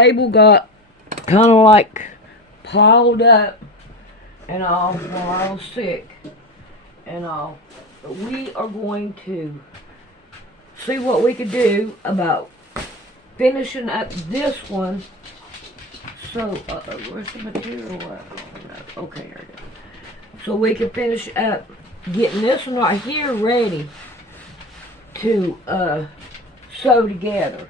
Table got kind of like piled up and all while I was sick and all. But we are going to see what we could do about finishing up this one. So, where's the material at? Okay, here it is. So we can finish up getting this one right here ready to sew together.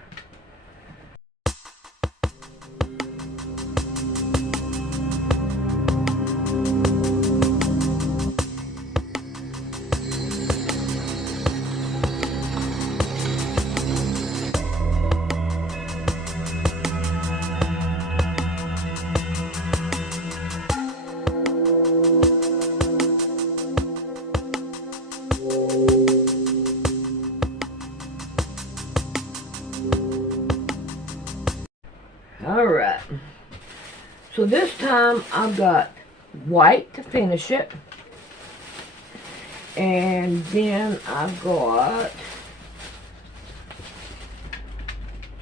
Alright, so this time I've got white to finish it, and then I've got,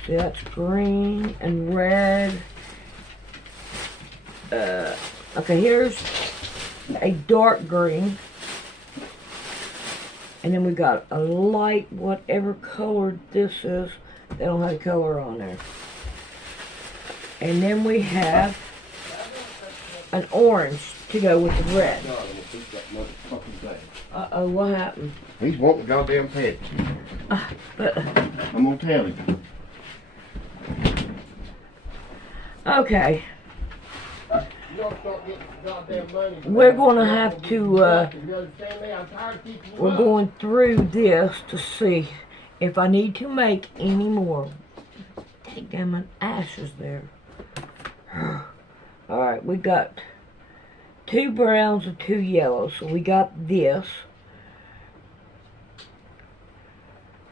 see, that's green and red. Okay, here's a dark green, and then we got a light, whatever color this is. They don't have a color on there. And then we have an orange to go with the red. Uh-oh, what happened? He's wanting the goddamn pet. I'm gonna tell him. Okay. We're gonna have to, we're going through this to see if I need to make any more. Dadgummit ashes there. Alright, we got 2 browns and 2 yellows, so we got this.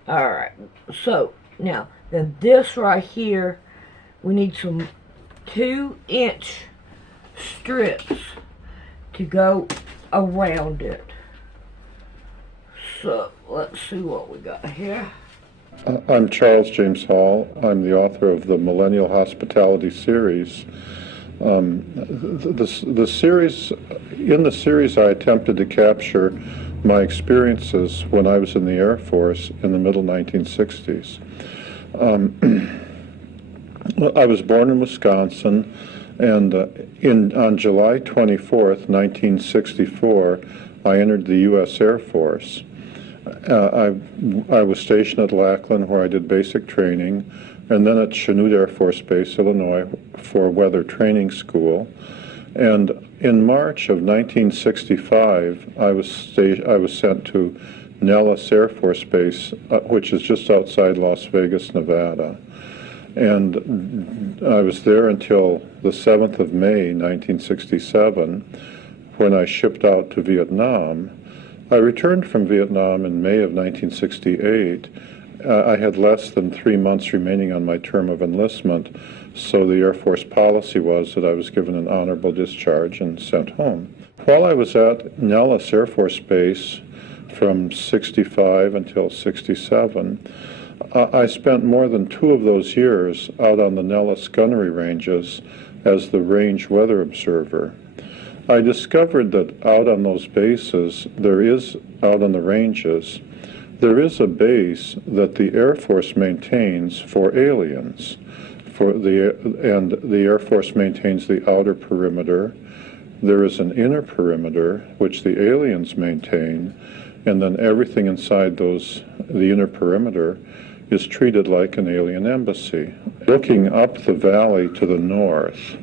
Alright, so now then this right here, we need some 2-inch strips to go around it. So let's see what we got here. I'm Charles James Hall. I'm the author of the Millennial Hospitality series. The series, in the series, I attempted to capture my experiences when I was in the Air Force in the middle 1960s. I was born in Wisconsin, and on July 24th, 1964, I entered the U.S. Air Force. I was stationed at Lackland, where I did basic training, and then at Chanute Air Force Base, Illinois, for weather training school. And in March of 1965, I was sent to Nellis Air Force Base, which is just outside Las Vegas, Nevada. And I was there until the 7th of May, 1967, when I shipped out to Vietnam. I returned from Vietnam in May of 1968. I had less than 3 months remaining on my term of enlistment, so the Air Force policy was that I was given an honorable discharge and sent home. While I was at Nellis Air Force Base from 65 until 67, I spent more than 2 of those years out on the Nellis gunnery ranges as the range weather observer. I discovered that out on those bases, out on the ranges, there is a base that the Air Force maintains for aliens. And the Air Force maintains the outer perimeter. There is an inner perimeter, which the aliens maintain, and then everything inside the inner perimeter is treated like an alien embassy. Looking up the valley to the north,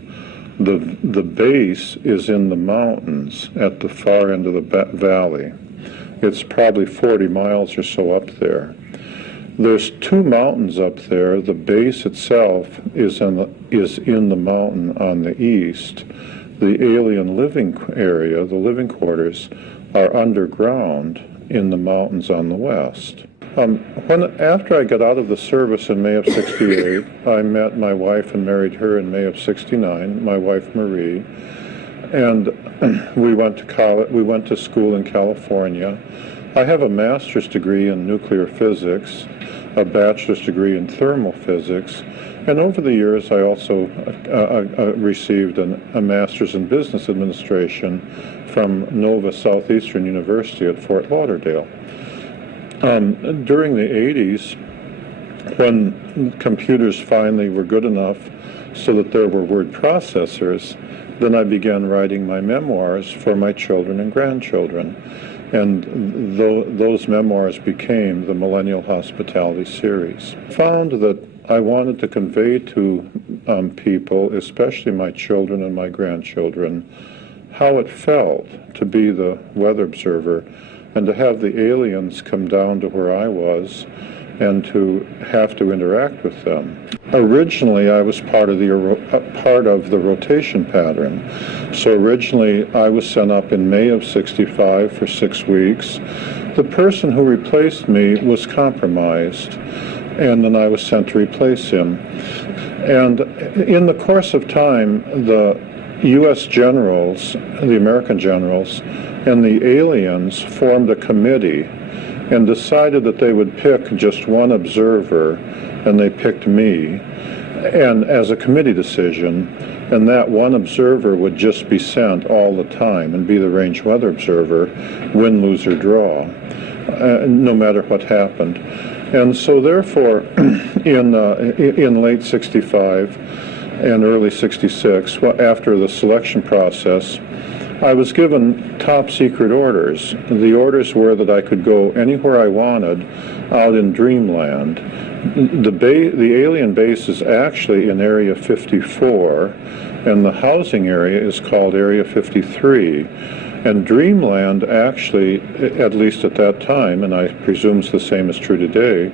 the base is in the mountains at the far end of the valley. It's probably 40 miles or so up there. There's 2 mountains up there. The base itself is in the mountain on the east. The alien living area, the living quarters, are underground in the mountains on the west. After I got out of the service in May of 68, I met my wife and married her in May of 69, my wife Marie, and we went to college. We went to school in California. I have a master's degree in nuclear physics, a bachelor's degree in thermal physics, And over the years, I also received a master's in business administration from Nova Southeastern University at Fort Lauderdale. During the 80s, when computers finally were good enough so that there were word processors, then I began writing my memoirs for my children and grandchildren. And those memoirs became the Millennial Hospitality series. I found that I wanted to convey to people, especially my children and my grandchildren, how it felt to be the weather observer and to have the aliens come down to where I was and to have to interact with them. Originally, I was part of the rotation pattern. So originally, I was sent up in May of '65 for 6 weeks. The person who replaced me was compromised, and then I was sent to replace him. And in the course of time, the U.S. generals, the American generals, and the aliens formed a committee and decided that they would pick just one observer, and they picked me, and as a committee decision, and that one observer would just be sent all the time and be the range weather observer, win, lose, or draw, no matter what happened. And so therefore, in late '65 and early '66, after the selection process, I was given top secret orders. The orders were that I could go anywhere I wanted out in Dreamland. The alien base is actually in Area 54, and the housing area is called Area 53. And Dreamland actually, at least at that time, and I presume the same is true today,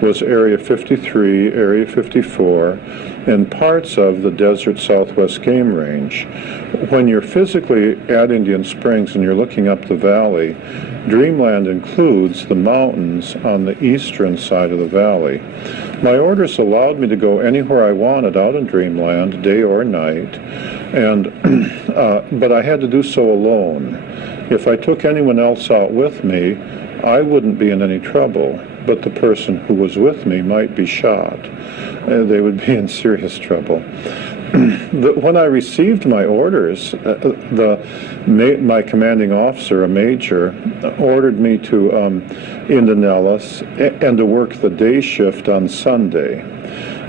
was Area 53, Area 54, and parts of the Desert Southwest Game Range. When you're physically at Indian Springs and you're looking up the valley, Dreamland includes the mountains on the eastern side of the valley. My orders allowed me to go anywhere I wanted out in Dreamland, day or night, and but I had to do so alone. If I took anyone else out with me, I wouldn't be in any trouble, but the person who was with me might be shot. They would be in serious trouble. When I received my orders, my commanding officer, a major, ordered me to into Nellis and to work the day shift on Sunday.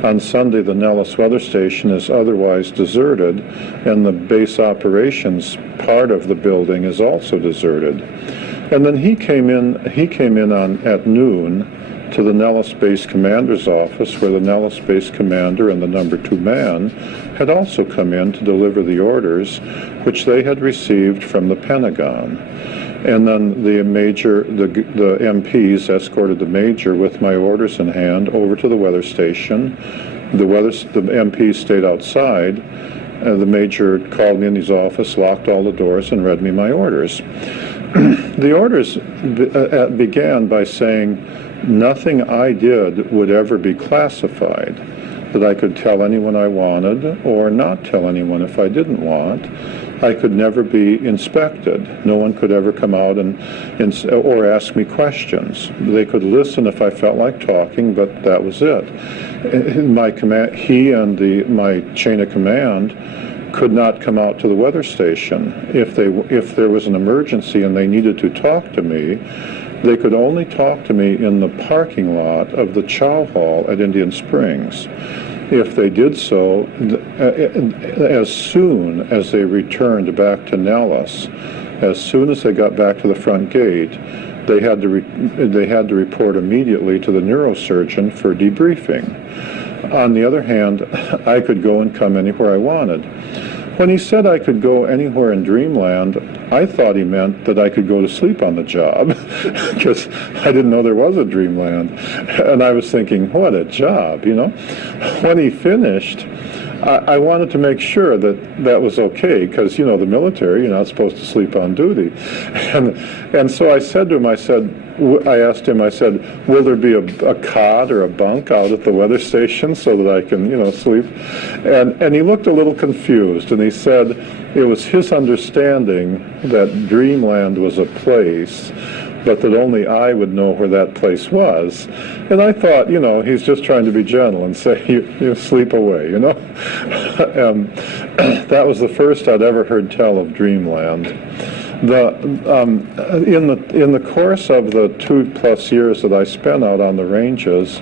On Sunday, the Nellis weather station is otherwise deserted, and the base operations part of the building is also deserted. And then he came in at noon to the Nellis Base Commander's office, where the Nellis Base Commander and the number 2 man had also come in to deliver the orders which they had received from the Pentagon. And then the MPs escorted the major with my orders in hand over to the weather station. The MPs stayed outside. The major called me in his office, locked all the doors, and read me my orders. The orders began by saying nothing I did would ever be classified, that I could tell anyone I wanted or not tell anyone if I didn't want. I could never be inspected. No one could ever come out or ask me questions. They could listen if I felt like talking, but that was it. He and my chain of command could not come out to the weather station. If there was an emergency and they needed to talk to me, they could only talk to me in the parking lot of the Chow Hall at Indian Springs. If they did so, as soon as they returned back to Nellis, as soon as they got back to the front gate, they had to report immediately to the neurosurgeon for debriefing. On the other hand, I could go and come anywhere I wanted. When he said I could go anywhere in Dreamland, I thought he meant that I could go to sleep on the job, because I didn't know there was a Dreamland. And I was thinking, what a job, you know? When he finished, I wanted to make sure that that was okay, because, you know, the military, you're not supposed to sleep on duty. And so I said to him, I asked him, will there be a cot or a bunk out at the weather station so that I can, you know, sleep? And he looked a little confused, and he said it was his understanding that Dreamland was a place but that only I would know where that place was. And I thought, he's just trying to be gentle and say, you sleep away, That was the first I'd ever heard tell of Dreamland. In the course of the 2+ years that I spent out on the ranges,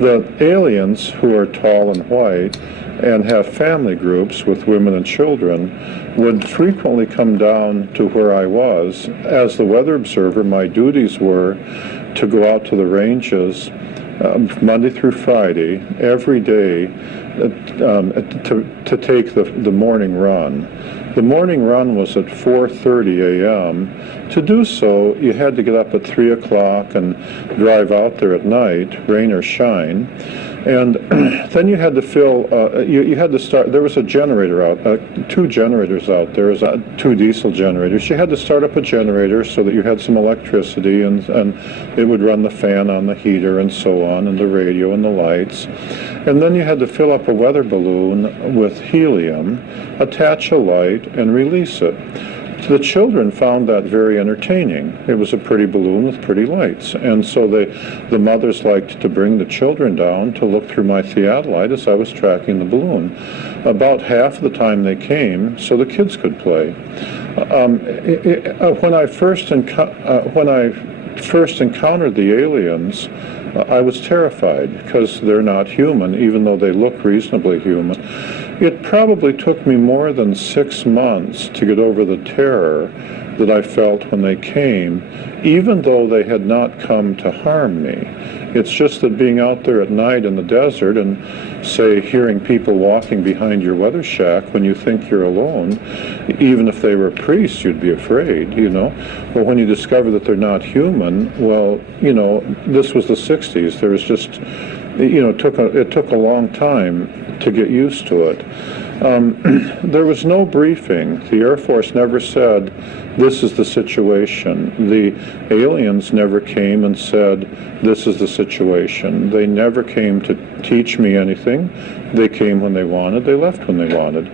the aliens, who are tall and white and have family groups with women and children, would frequently come down to where I was. As the weather observer, my duties were to go out to the ranges Monday through Friday, every day, to take the morning run. The morning run was at 4:30 a.m. To do so, you had to get up at 3 o'clock and drive out there at night, rain or shine. And then you had to fill, you had to start, there was a generator out, 2 generators out there, 2 diesel generators. You had to start up a generator so that you had some electricity, and it would run the fan on the heater and so on, and the radio and the lights. And then you had to fill up a weather balloon with helium, attach a light, and release it. The children found that very entertaining. It was a pretty balloon with pretty lights. And so the mothers liked to bring the children down to look through my theodolite as I was tracking the balloon. About half the time they came so the kids could play. When I first encountered the aliens, I was terrified because they're not human, even though they look reasonably human. It probably took me more than 6 months to get over the terror that I felt when they came, even though they had not come to harm me. It's just that being out there at night in the desert and, say, hearing people walking behind your weather shack when you think you're alone, even if they were priests, you'd be afraid, But when you discover that they're not human, well, this was the 60s. There was just, it took a long time to get used to it. There was no briefing. The Air Force never said, this is the situation. The aliens never came and said, this is the situation. They never came to teach me anything. They came when they wanted. They left when they wanted.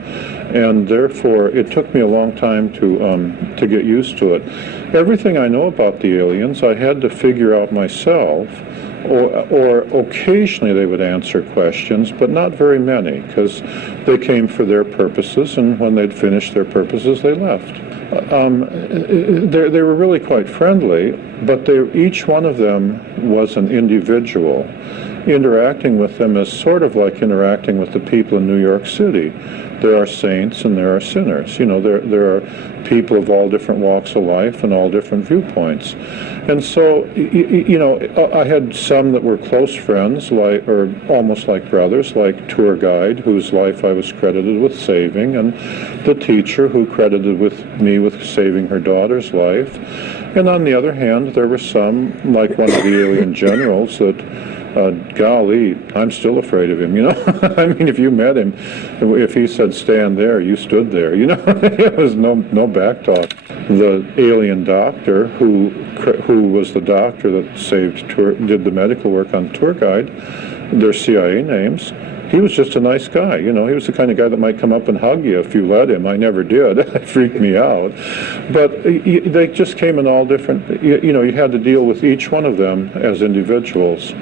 And therefore, it took me a long time to get used to it. Everything I know about the aliens, I had to figure out myself. Or occasionally they would answer questions, but not very many, because they came for their purposes, and when they'd finished their purposes, they left. They were really quite friendly, but each one of them was an individual. Interacting with them is sort of like interacting with the people in New York City. There are saints and there are sinners. There are people of all different walks of life and all different viewpoints. And so, I had some that were close friends, or almost like brothers, like tour guide, whose life I was credited with saving, and the teacher who credited me with saving her daughter's life. And on the other hand, there were some, like one of the alien generals, that golly, I'm still afraid of him, I mean, if you met him, if he said stand there, you stood there, There was no back talk. The alien doctor, who was the doctor that did the medical work on tour guide, their CIA names, he was just a nice guy, He was the kind of guy that might come up and hug you if you let him. I never did. It freaked me out. But they just came in all different, you had to deal with each one of them as individuals.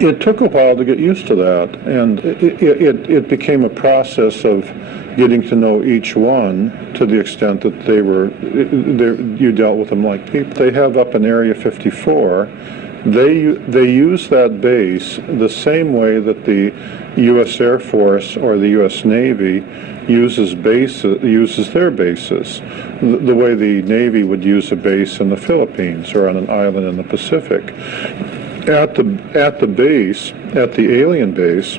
It took a while to get used to that, and it became a process of getting to know each one to the extent that you dealt with them like people. They have up in Area 54, they use that base the same way that the U.S. Air Force or the U.S. Navy uses their bases, the way the Navy would use a base in the Philippines or on an island in the Pacific. At the base, at the alien base,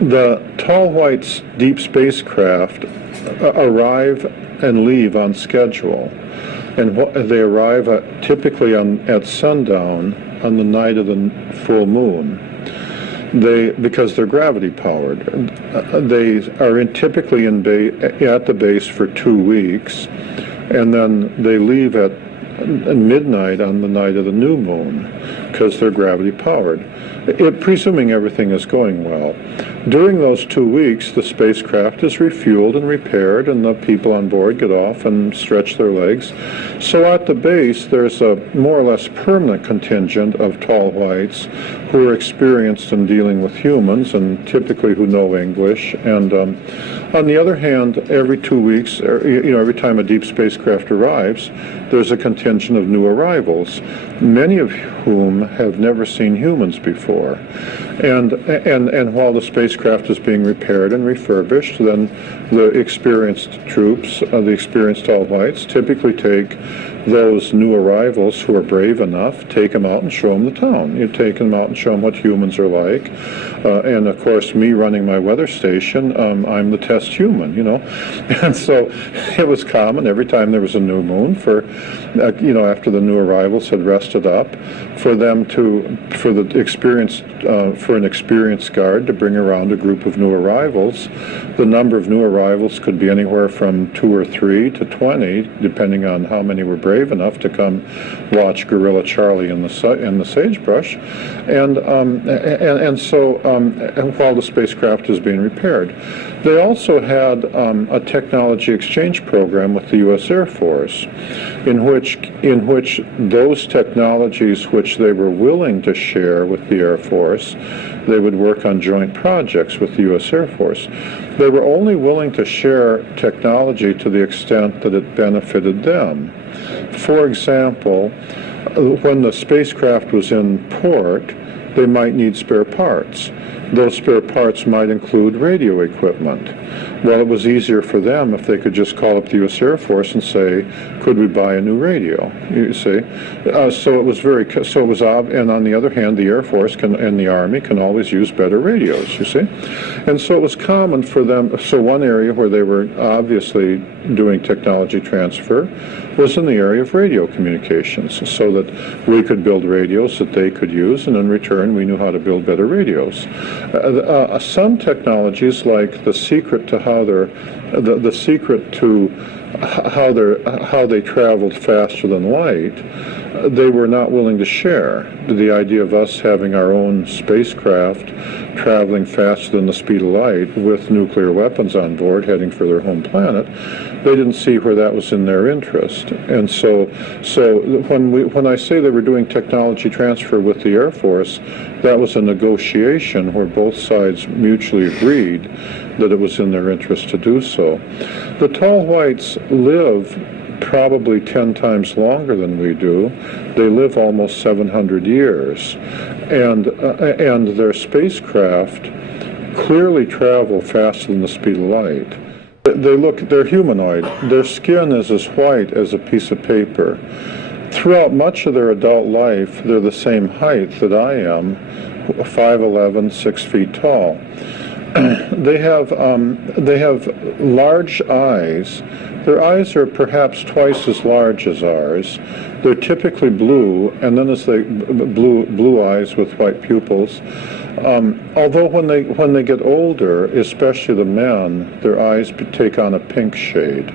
the tall white deep spacecraft arrive and leave on schedule. And they arrive typically at sundown on the night of the full moon. Because they're gravity powered. They are typically at the base for 2 weeks, and then they leave at midnight on the night of the new moon because they're gravity powered. presuming everything is going well. During those 2 weeks, the spacecraft is refueled and repaired, and the people on board get off and stretch their legs. So at the base, there's a more or less permanent contingent of tall whites who are experienced in dealing with humans and typically who know English. And on the other hand, every 2 weeks, every time a deep spacecraft arrives, there's a contingent of new arrivals, many of whom have never seen humans before. And while the spacecraft is being repaired and refurbished, then the experienced troops, the experienced tall whites, typically take those new arrivals who are brave enough, take them out and show them the town. You take them out and show them what humans are like. And of course, me running my weather station, I'm the test human, And so it was common every time there was a new moon for, after the new arrivals had rested up, for an experienced guard to bring around a group of new arrivals. The number of new arrivals could be anywhere from 2 or 3 to 20, depending on how many were brave enough to come watch Gorilla Charlie in the sagebrush, and so while the spacecraft is being repaired, they also had a technology exchange program with the U.S. Air Force, in which those technologies which they were willing to share with the Air Force, they would work on joint projects with the U.S. Air Force. They were only willing to share technology to the extent that it benefited them. For example, when the spacecraft was in port, they might need spare parts. Those spare parts might include radio equipment. Well, it was easier for them if they could just call up the U.S. Air Force and say, "Could we buy a new radio?" You see, and on the other hand, the Air Force and the Army can always use better radios. You see, and so it was common for them. So one area where they were obviously doing technology transfer was in the area of radio communications, so that we could build radios that they could use, and in return, we knew how to build better radios. Some technologies, like the secret to how they traveled faster than light, they were not willing to share. The idea of us having our own spacecraft traveling faster than the speed of light with nuclear weapons on board heading for their home planet, they didn't see where that was in their interest. And so when I say they were doing technology transfer with the Air Force, that was a negotiation where both sides mutually agreed that it was in their interest to do so. The tall whites live probably 10 times longer than we do. They live almost 700 years. And their spacecraft clearly travel faster than the speed of light. They're humanoid. Their skin is as white as a piece of paper. Throughout much of their adult life, they're the same height that I am, 5'11", 6 feet tall. They have large eyes. Their eyes are perhaps twice as large as ours. They're typically blue, and then blue eyes with white pupils. Although when they get older, especially the men, their eyes take on a pink shade.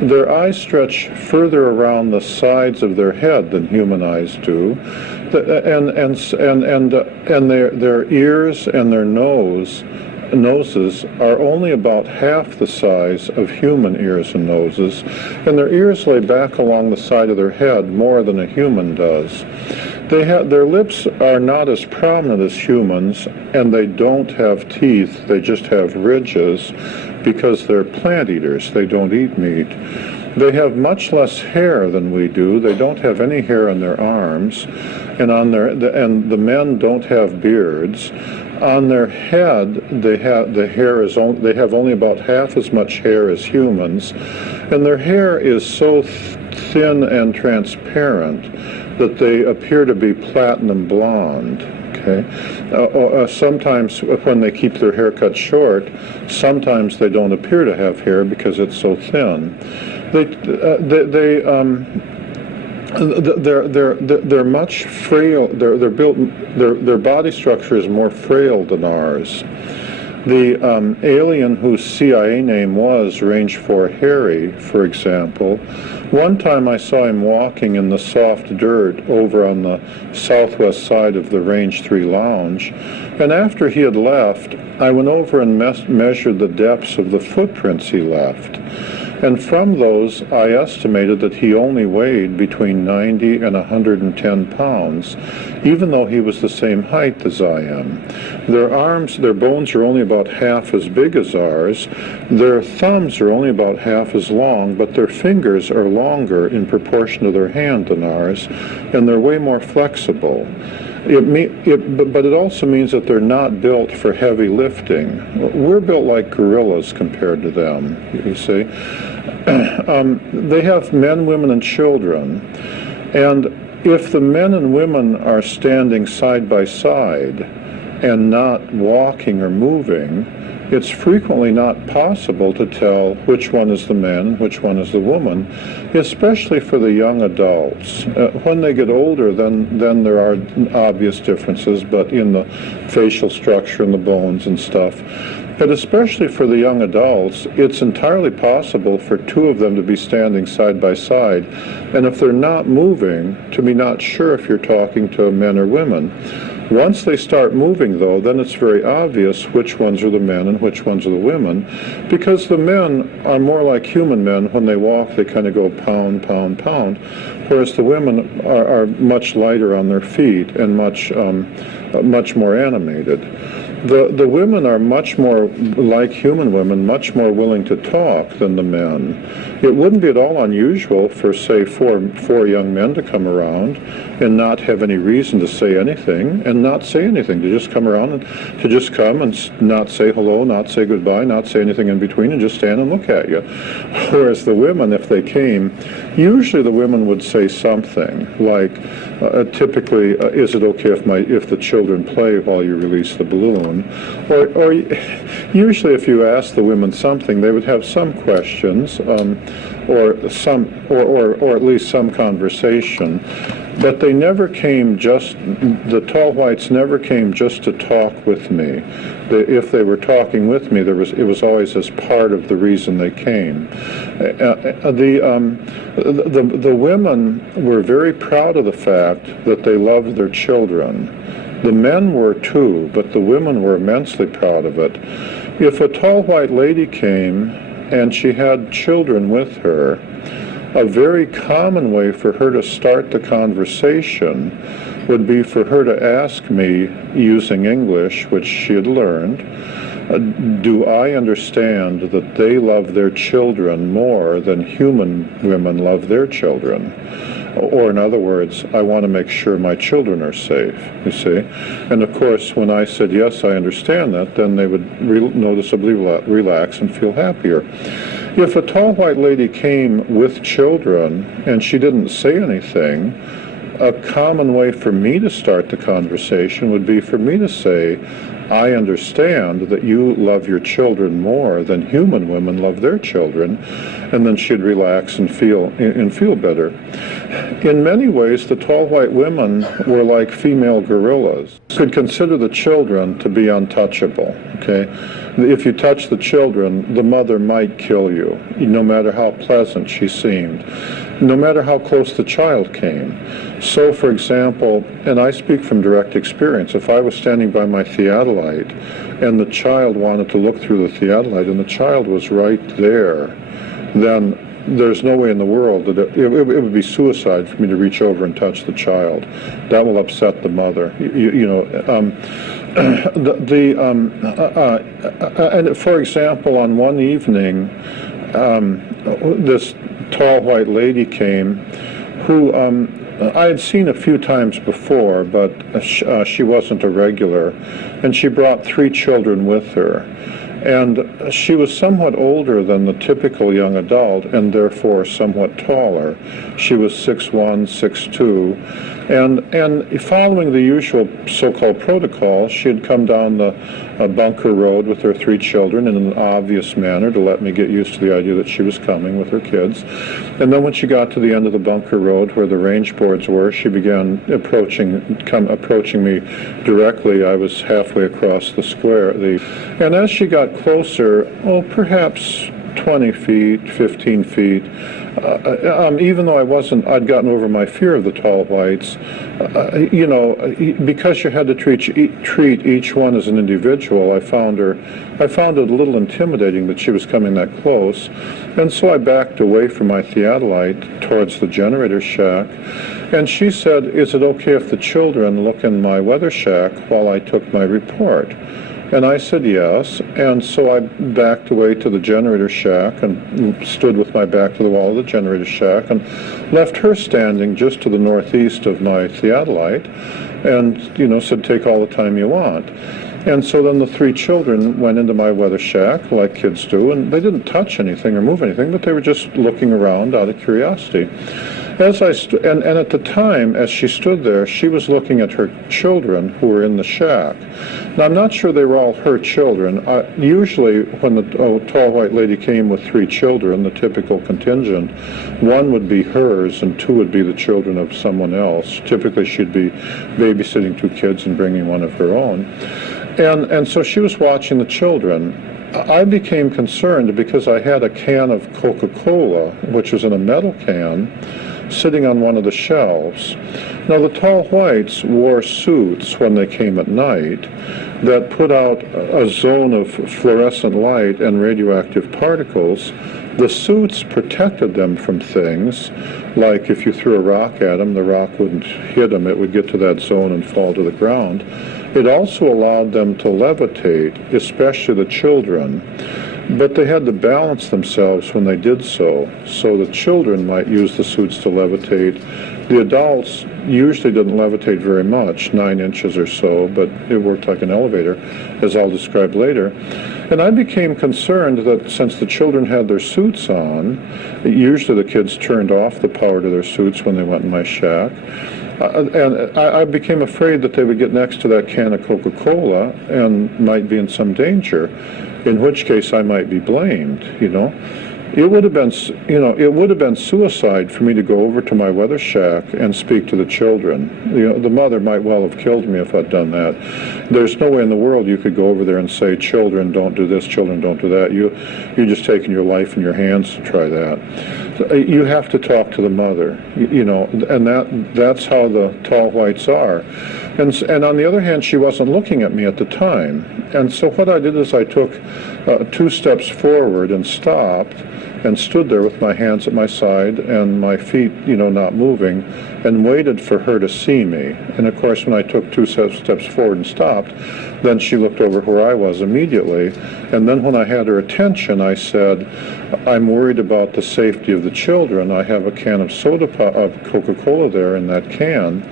Their eyes stretch further around the sides of their head than human eyes do, and their ears and their noses are only about half the size of human ears and noses, and their ears lay back along the side of their head more than a human does. Their lips are not as prominent as humans, and they don't have teeth. They just have ridges because they're plant eaters. They don't eat meat. They have much less hair than we do. They don't have any hair on their arms, and the men don't have beards. On their head, they have only about half as much hair as humans, and their hair is so thin and transparent that they appear to be platinum blonde. Okay. Sometimes when they keep their hair cut short, sometimes they don't appear to have hair because it's so thin. They're much frail. They're built. Their body structure is more frail than ours. The alien whose CIA name was Range 4 Harry, for example, one time I saw him walking in the soft dirt over on the southwest side of the Range 3 lounge, and after he had left, I went over and measured the depths of the footprints he left. And from those, I estimated that he only weighed between 90 and 110 pounds, even though he was the same height as I am. Their arms, their bones are only about half as big as ours. Their thumbs are only about half as long, but their fingers are longer in proportion to their hand than ours, and they're way more flexible. But it also means that they're not built for heavy lifting. We're built like gorillas compared to them, you see. They have men, women, and children. And if the men and women are standing side by side and not walking or moving, it's frequently not possible to tell which one is the man and which one is the woman, especially for the young adults. When they get older, then there are obvious differences, but in the facial structure and the bones and stuff. But especially for the young adults, it's entirely possible for two of them to be standing side by side, and if they're not moving, to be not sure if you're talking to men or women. Once they start moving, though, then it's very obvious which ones are the men and which ones are the women, because the men are more like human men. When they walk, they kind of go pound, pound, pound, whereas the women are much lighter on their feet and much more animated. The women are much more like human women, much more willing to talk than the men. It wouldn't be at all unusual for, say, four young men to come around and not have any reason to say anything, and not say anything, to just come around and to just come and not say hello, not say goodbye, not say anything in between, and just stand and look at you. Whereas the women, if they came, usually the women would say something like, typically, is it okay if the children play while you release the balloon? Or usually if you ask the women something, they would have some questions, or at least some conversation. But they never came the tall whites never came just to talk with me. If they were talking with me, it was always as part of the reason they came. The women were very proud of the fact that they loved their children. The men were too, but the women were immensely proud of it. If a tall white lady came and she had children with her, a very common way for her to start the conversation would be for her to ask me, using English, which she had learned, do I understand that they love their children more than human women love their children? Or in other words, I want to make sure my children are safe, you see. And of course, when I said, yes, I understand that, then they would noticeably relax and feel happier. If a tall white lady came with children and she didn't say anything, a common way for me to start the conversation would be for me to say, I understand that you love your children more than human women love their children, and then she'd relax and feel better. In many ways, the tall white women were like female gorillas. You could consider the children to be untouchable, okay? If you touch the children, the mother might kill you, no matter how pleasant she seemed, no matter how close the child came. So, for example, and I speak from direct experience, if I was standing by my theodolite and the child wanted to look through the theodolite and the child was right there, then there's no way in the world that it would be suicide for me to reach over and touch the child. That will upset the mother. And for example, on one evening, this tall white lady came who I had seen a few times before, but she wasn't a regular, and she brought 3 children with her. And she was somewhat older than the typical young adult, and therefore somewhat taller. She was 6'1", 6'2", and following the usual so-called protocol, she had come down the Bunker Road with her 3 children in an obvious manner to let me get used to the idea that she was coming with her kids. And then when she got to the end of the Bunker Road where the range boards were, she began approaching me directly. I was halfway across the square. And as she got closer, perhaps 20 feet, 15 feet, even though I'd gotten over my fear of the tall whites, because you had to treat each one as an individual, I found it a little intimidating that she was coming that close, and so I backed away from my theodolite towards the generator shack, and she said, "Is it okay if the children look in my weather shack while I took my report?" And I said yes, and so I backed away to the generator shack and stood with my back to the wall of the generator shack and left her standing just to the northeast of my theodolite and, said, "Take all the time you want." And so then the 3 children went into my weather shack, like kids do, and they didn't touch anything or move anything, but they were just looking around out of curiosity. And at the time, as she stood there, she was looking at her children who were in the shack. Now, I'm not sure they were all her children. Usually, when the tall white lady came with 3 children, the typical contingent, 1 would be hers and 2 would be the children of someone else. Typically, she'd be babysitting 2 kids and bringing 1 of her own. And so she was watching the children. I became concerned because I had a can of Coca-Cola, which was in a metal can, sitting on one of the shelves. Now, the tall whites wore suits when they came at night that put out a zone of fluorescent light and radioactive particles. The suits protected them from things, like if you threw a rock at them, the rock wouldn't hit them, it would get to that zone and fall to the ground. It also allowed them to levitate, especially the children, but they had to balance themselves when they did so. So the children might use the suits to levitate. The adults usually didn't levitate very much, 9 inches or so, but it worked like an elevator, as I'll describe later. And I became concerned that since the children had their suits on, usually the kids turned off the power to their suits when they went in my shack. And I became afraid that they would get next to that can of Coca-Cola and might be in some danger, in which case I might be blamed, It would have been suicide for me to go over to my weather shack and speak to the children. The mother might well have killed me if I'd done that. There's no way in the world you could go over there and say, "Children, don't do this, children, don't do that." You're just taking your life in your hands to try that. You have to talk to the mother, and that's how the tall whites are. And on the other hand, she wasn't looking at me at the time. And so what I did is I took 2 steps forward and stopped and stood there with my hands at my side and my feet, not moving, and waited for her to see me. And of course, when I took 2 steps forward and stopped, then she looked over where I was immediately. And then when I had her attention, I said, "I'm worried about the safety of the children. I have a can of Coca-Cola there in that can,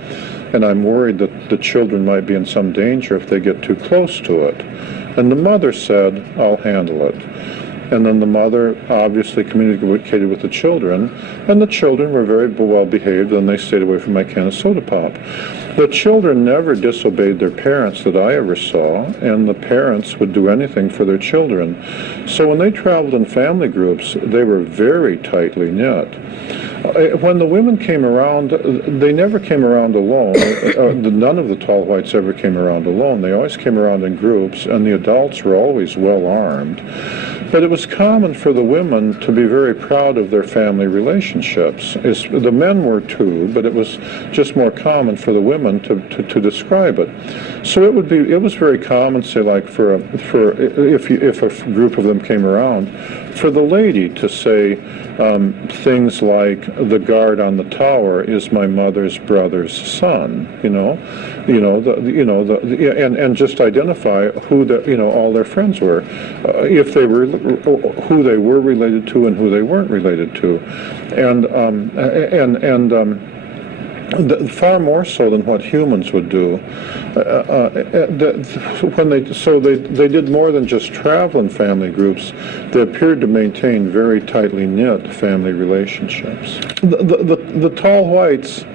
and I'm worried that the children might be in some danger if they get too close to it." And the mother said, "I'll handle it." And then the mother obviously communicated with the children, and the children were very well behaved, and they stayed away from my can of soda pop. The children never disobeyed their parents that I ever saw, and the parents would do anything for their children. So when they traveled in family groups, they were very tightly knit. When the women came around, they never came around alone. None of the tall whites ever came around alone. They always came around in groups, and the adults were always well armed. But it was common for the women to be very proud of their family relationships. The men were too, but it was just more common for the women to describe it. So it was very common, say, like if a group of them came around, for the lady to say things like, "The guard on the tower is my mother's brother's son," and just identify who all their friends were, if they were who they were related to and who they weren't related to, and far more so than what humans would do. They did more than just travel in family groups. They appeared to maintain very tightly knit family relationships. The tall whites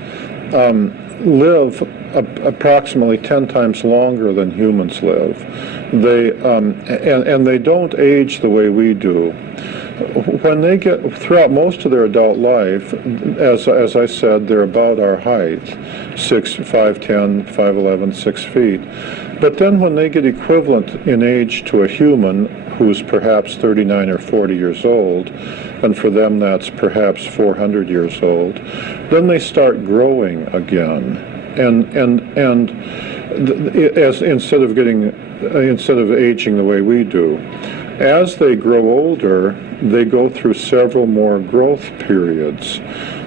live approximately 10 times longer than humans live. And they don't age the way we do. When they get throughout most of their adult life, as I said, they're about our height, 5'10", 5'11", 6 feet. But then when they get equivalent in age to a human who's perhaps 39 or 40 years old, and for them that's perhaps 400 years old, then they start growing again. And as instead of aging the way we do. As they grow older, they go through several more growth periods.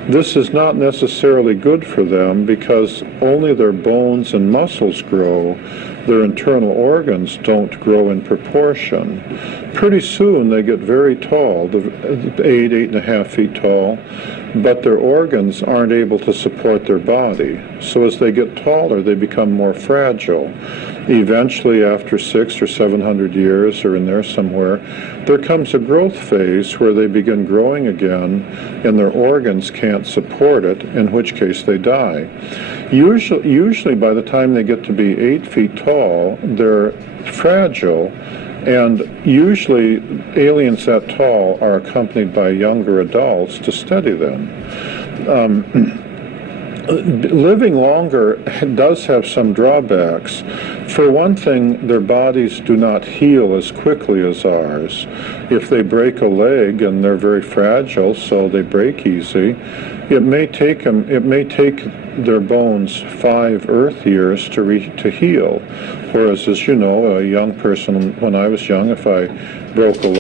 This is not necessarily good for them because only their bones and muscles grow. Their internal organs don't grow in proportion. Pretty soon they get very tall, 8.5 feet tall, but their organs aren't able to support their body. So as they get taller, they become more fragile. Eventually, after 600 or 700 years, or in there somewhere, there comes a growth phase where they begin growing again, and their organs can't support it, in which case they die. Usually by the time they get to be 8 feet tall, they're fragile, and usually aliens that tall are accompanied by younger adults to study them. Living longer does have some drawbacks. For one thing, their bodies do not heal as quickly as ours. If they break a leg, and they're very fragile, so they break easy, it may take their bones 5 Earth years to heal. Whereas, as you know, a young person, when I was young, if I broke a